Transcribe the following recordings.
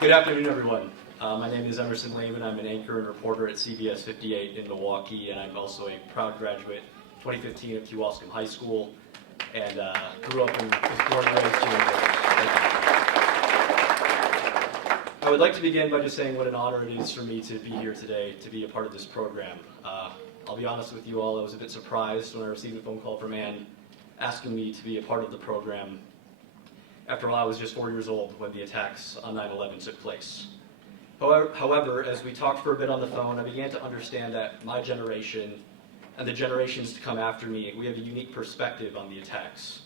Good afternoon, everyone. My name is Emerson Lehmann. I'm an anchor and reporter at CBS 58 in Milwaukee, and I'm also a proud graduate 2015 of Kewaskum High School, and grew up and was born and raised here in Village. I would like to begin by just saying what an honor it is for me to be here today, to be a part of this program. I'll be honest with you all, I was a bit surprised when I received a phone call from Ann asking me to be a part of the program. After all, I was just 4 years old when the attacks on 9/11 took place. However, as we talked for a bit on the phone, I began to understand that my generation and the generations to come after me, we have a unique perspective on the attacks.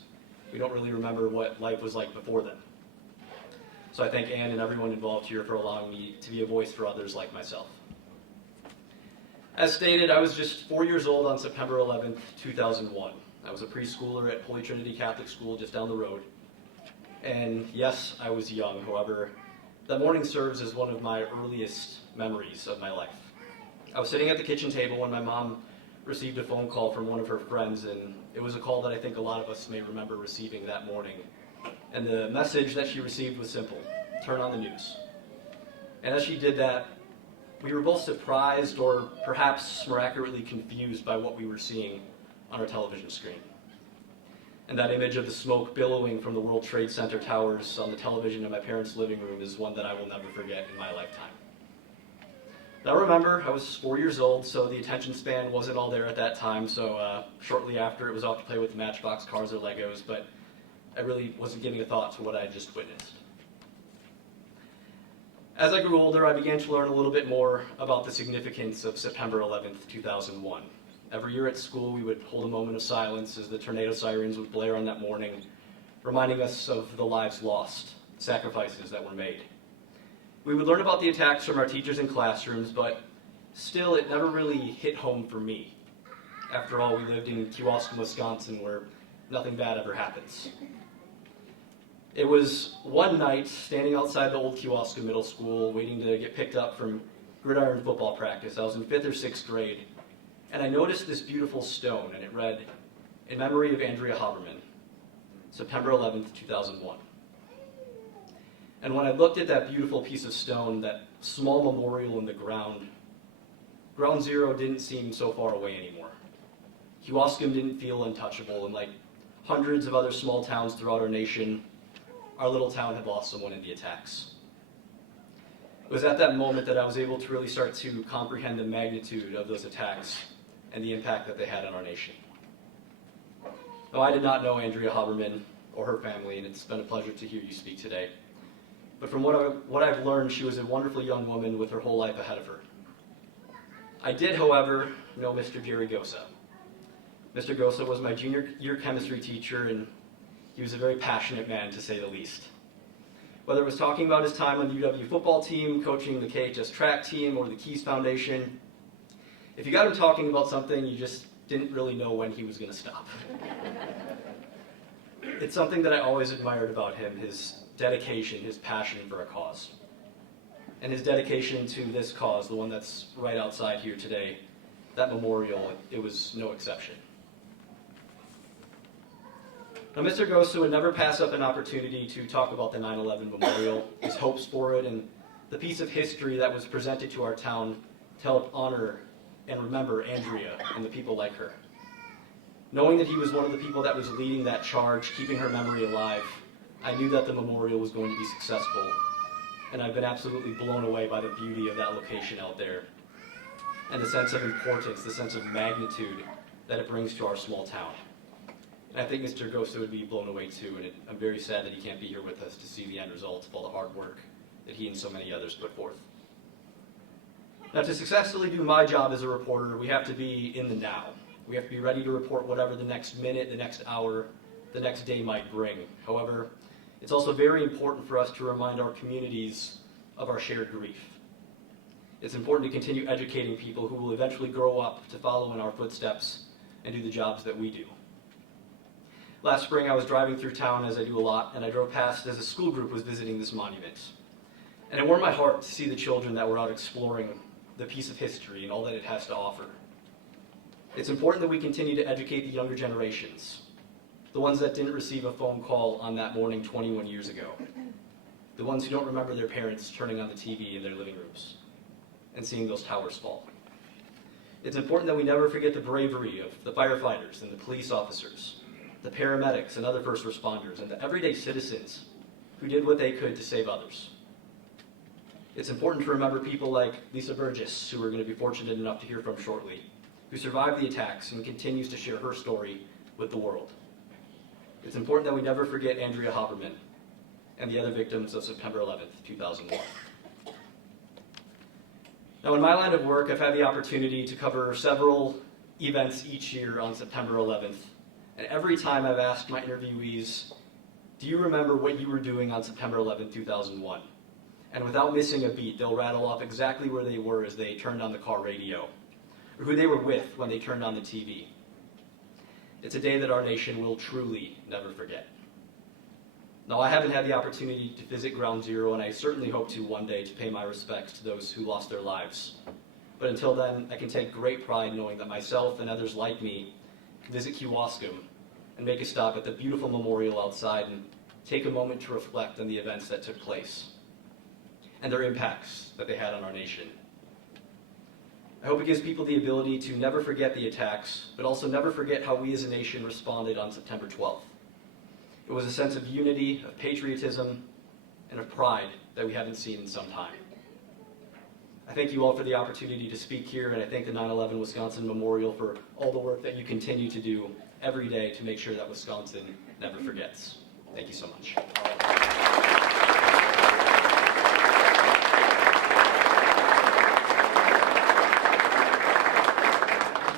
We don't really remember what life was like before them. So I thank Ann and everyone involved here for allowing me to be a voice for others like myself. As stated, I was just 4 years old on September 11th, 2001. I was a preschooler at Holy Trinity Catholic School just down the road. And yes, I was young. However, that morning serves as one of my earliest memories of my life. I was sitting at the kitchen table when my mom received a phone call from one of her friends, and it was a call that I think a lot of us may remember receiving that morning. And the message that she received was simple: turn on the news. And as she did that, we were both surprised or perhaps more accurately confused by what we were seeing on our television screen. And that image of the smoke billowing from the World Trade Center towers on the television in my parents' living room is one that I will never forget in my lifetime. Now remember, I was 4 years old, so the attention span wasn't all there at that time, so shortly after it was off to play with the Matchbox cars or Legos, but I really wasn't giving a thought to what I had just witnessed. As I grew older, I began to learn a little bit more about the significance of September 11th, 2001. Every year at school, we would hold a moment of silence as the tornado sirens would blare on that morning, reminding us of the lives lost, sacrifices that were made. We would learn about the attacks from our teachers in classrooms, but still it never really hit home for me. After all, we lived in Kewaskum, Wisconsin, where nothing bad ever happens. It was one night, standing outside the old Kewaskum Middle School, waiting to get picked up from gridiron football practice. I was in 5th or 6th grade. And I noticed this beautiful stone, and it read, "In memory of Andrea Haberman, September 11th, 2001. And when I looked at that beautiful piece of stone, that small memorial in the ground, Ground Zero didn't seem so far away anymore. Kewaskum didn't feel untouchable, and like hundreds of other small towns throughout our nation, our little town had lost someone in the attacks. It was at that moment that I was able to really start to comprehend the magnitude of those attacks and the impact that they had on our nation. Now, I did not know Andrea Haberman or her family, and it's been a pleasure to hear you speak today. But from what I've learned, she was a wonderful young woman with her whole life ahead of her. I did, however, know Mr. Jerry Gosa. Mr. Gosa was my junior year chemistry teacher, and he was a very passionate man, to say the least. Whether it was talking about his time on the UW football team, coaching the KHS track team, or the Keys Foundation, if you got him talking about something, you just didn't really know when he was going to stop. It's something that I always admired about him, his dedication, his passion for a cause. And his dedication to this cause, the one that's right outside here today, that memorial, it was no exception. Now, Mr. Gosa would never pass up an opportunity to talk about the 9/11 memorial, his hopes for it, and the piece of history that was presented to our town to help honor and remember Andrea and the people like her. Knowing that he was one of the people that was leading that charge, keeping her memory alive, I knew that the memorial was going to be successful, and I've been absolutely blown away by the beauty of that location out there, and the sense of importance, the sense of magnitude that it brings to our small town. And I think Mr. Gosa would be blown away too, and I'm very sad that he can't be here with us to see the end result of all the hard work that he and so many others put forth. Now, to successfully do my job as a reporter, we have to be in the now. We have to be ready to report whatever the next minute, the next hour, the next day might bring. However, it's also very important for us to remind our communities of our shared grief. It's important to continue educating people who will eventually grow up to follow in our footsteps and do the jobs that we do. Last spring, I was driving through town, as I do a lot, and I drove past as a school group was visiting this monument. And it warmed my heart to see the children that were out exploring the piece of history and all that it has to offer. It's important that we continue to educate the younger generations, the ones that didn't receive a phone call on that morning 21 years ago. the ones who don't remember their parents turning on the TV in their living rooms and seeing those towers fall. It's important that we never forget the bravery of the firefighters and the police officers, the paramedics and other first responders, and the everyday citizens who did what they could to save others. It's important to remember people like Lisa Burgess, who we're going to be fortunate enough to hear from shortly, who survived the attacks and continues to share her story with the world. It's important that we never forget Andrea Haberman and the other victims of September 11th, 2001. Now, in my line of work, I've had the opportunity to cover several events each year on September 11th, and every time I've asked my interviewees, do you remember what you were doing on September 11th, 2001? And without missing a beat, they'll rattle off exactly where they were as they turned on the car radio, or who they were with when they turned on the TV. It's a day that our nation will truly never forget. Now, I haven't had the opportunity to visit Ground Zero, and I certainly hope to one day to pay my respects to those who lost their lives. But until then, I can take great pride knowing that myself and others like me can visit Kewaskum and make a stop at the beautiful memorial outside and take a moment to reflect on the events that took place and their impacts that they had on our nation. I hope it gives people the ability to never forget the attacks, but also never forget how we as a nation responded on September 12th. It was a sense of unity, of patriotism, and of pride that we haven't seen in some time. I thank you all for the opportunity to speak here, and I thank the 9/11 Wisconsin Memorial for all the work that you continue to do every day to make sure that Wisconsin never forgets. Thank you so much.